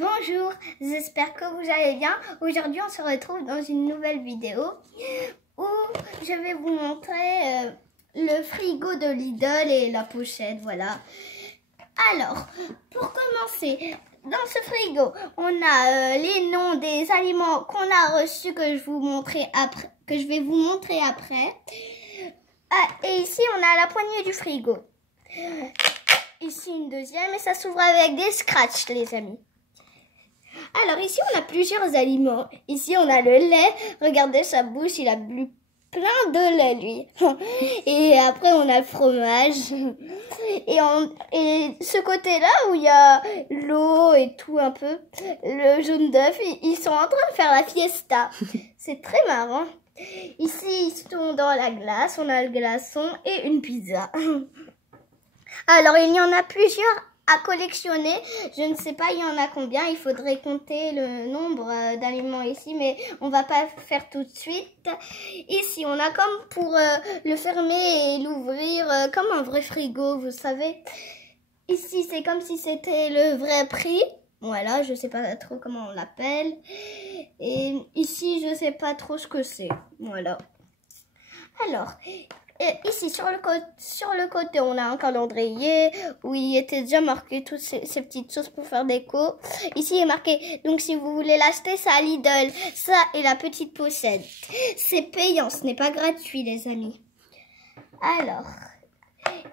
Bonjour, j'espère que vous allez bien. Aujourd'hui, on se retrouve dans une nouvelle vidéo où je vais vous montrer le frigo de Lidl et la pochette, voilà. Alors, pour commencer, dans ce frigo, on a les noms des aliments qu'on a reçus que je vais vous montrer après. Ah, et ici, on a la poignée du frigo. Ici, une deuxième et ça s'ouvre avec des scratchs, les amis. Alors ici on a plusieurs aliments. Ici on a le lait. Regardez sa bouche, il a bu plein de lait lui. Et après on a le fromage. Et ce côté-là où il y a l'eau et tout un peu, le jaune d'œuf, ils sont en train de faire la fiesta. C'est très marrant. Ici ils sont dans la glace. On a le glaçon et une pizza. Alors il y en a plusieurs à collectionner. Je ne sais pas il y en a combien, il faudrait compter le nombre d'aliments ici, mais on va pas faire tout de suite. Ici on a comme pour le fermer et l'ouvrir comme un vrai frigo, vous savez. Ici c'est comme si c'était le vrai prix, voilà, je sais pas trop comment on l'appelle. Et ici je sais pas trop ce que c'est, voilà. Alors ici, sur le côté, on a un calendrier où il était déjà marqué toutes ces petites choses pour faire déco. Ici, il est marqué, donc si vous voulez l'acheter, c'est à Lidl. Ça et la petite pochette. C'est payant, ce n'est pas gratuit, les amis. Alors,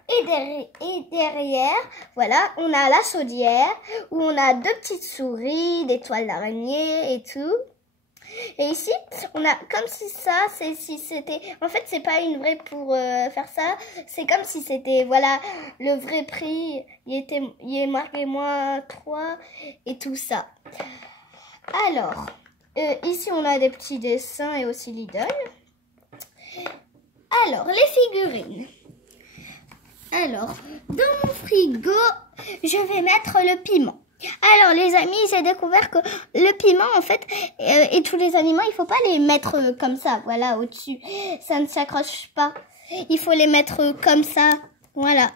et derrière, voilà, on a la chaudière où on a deux petites souris, des toiles d'araignée et tout. Et ici, on a comme si ça, en fait, c'est pas une vraie pour faire ça. C'est comme si c'était, voilà, le vrai prix. Il est marqué -3 et tout ça. Alors, ici, on a des petits dessins et aussi Lidl. Alors, les figurines. Alors, dans mon frigo, je vais mettre le piment. Alors les amis, j'ai découvert que le piment en fait et tous les aliments, il faut pas les mettre comme ça, voilà, au-dessus. Ça ne s'accroche pas. Il faut les mettre comme ça, voilà.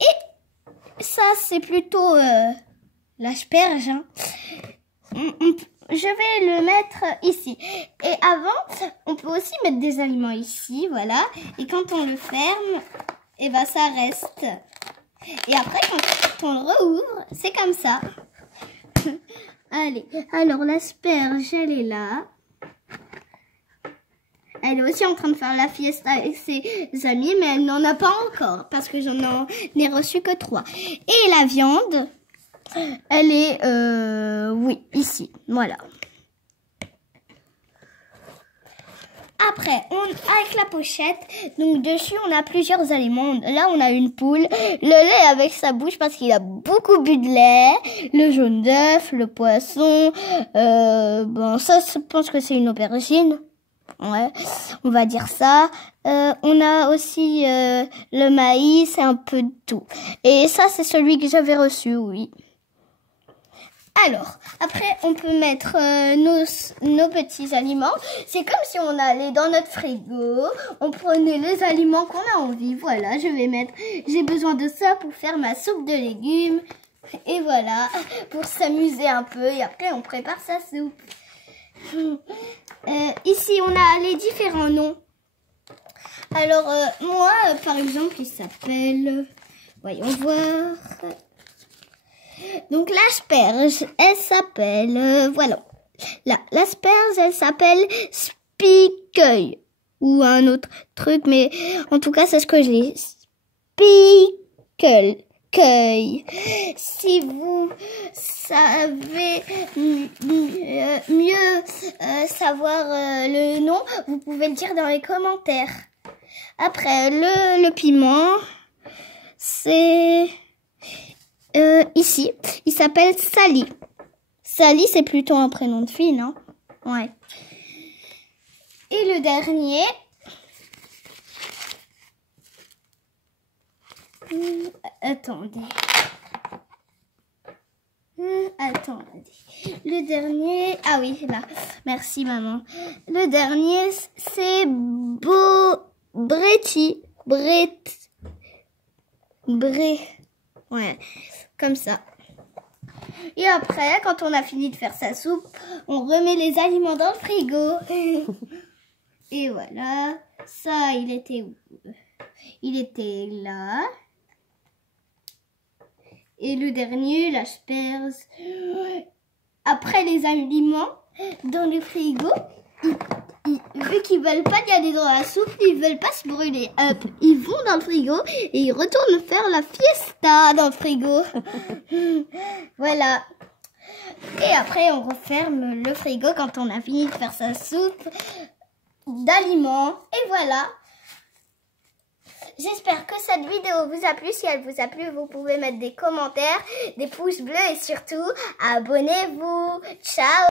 Et ça c'est plutôt l'asperge. Hein. Je vais le mettre ici. Et avant, on peut aussi mettre des aliments ici, voilà. Et quand on le ferme, et ben ça reste. Et après, quand on le rouvre, c'est comme ça. Allez, alors l'asperge, elle est là. Elle est aussi en train de faire la fiesta avec ses amis, mais elle n'en a pas encore, parce que j'en ai reçu que 3. Et la viande, elle est, oui, ici, voilà. Après, avec la pochette, donc dessus, on a plusieurs aliments. Là, on a une poule, le lait avec sa bouche parce qu'il a beaucoup bu de lait, le jaune d'œuf, le poisson, bon, ça, je pense que c'est une aubergine. Ouais, on va dire ça. On a aussi le maïs et un peu de tout. Et ça, c'est celui que j'avais reçu, oui. Alors, après, on peut mettre nos petits aliments. C'est comme si on allait dans notre frigo, on prenait les aliments qu'on a envie. Voilà, j'ai besoin de ça pour faire ma soupe de légumes. Et voilà, pour s'amuser un peu. Et après, on prépare sa soupe. Ici, on a les différents noms. Alors, moi, par exemple, il s'appelle... Voyons voir... Donc l'asperge, elle s'appelle, voilà, l'asperge, elle s'appelle spicueil ou un autre truc, mais en tout cas c'est ce que je lis, spicueil. Si vous savez mieux savoir le nom, vous pouvez le dire dans les commentaires. Après le piment, c'est... ici, il s'appelle Sally. Sally, c'est plutôt un prénom de fille, non? Ouais. Et le dernier... attendez. Attendez. Le dernier... Ah oui, là. Merci, maman. Le dernier, c'est Bretty. Ouais, comme ça. Et après, quand on a fini de faire sa soupe, on remet les aliments dans le frigo. Et voilà, ça, il était où? Il était là. Et le dernier, l'asperge. Après les aliments, dans le frigo, vu qu'ils veulent pas y aller dans la soupe, ils veulent pas se brûler. Hop, ils vont dans le frigo et ils retournent faire la fiesta dans le frigo. Voilà. Et après, on referme le frigo quand on a fini de faire sa soupe d'aliments. Et voilà. J'espère que cette vidéo vous a plu. Si elle vous a plu, vous pouvez mettre des commentaires, des pouces bleus et surtout, abonnez-vous. Ciao!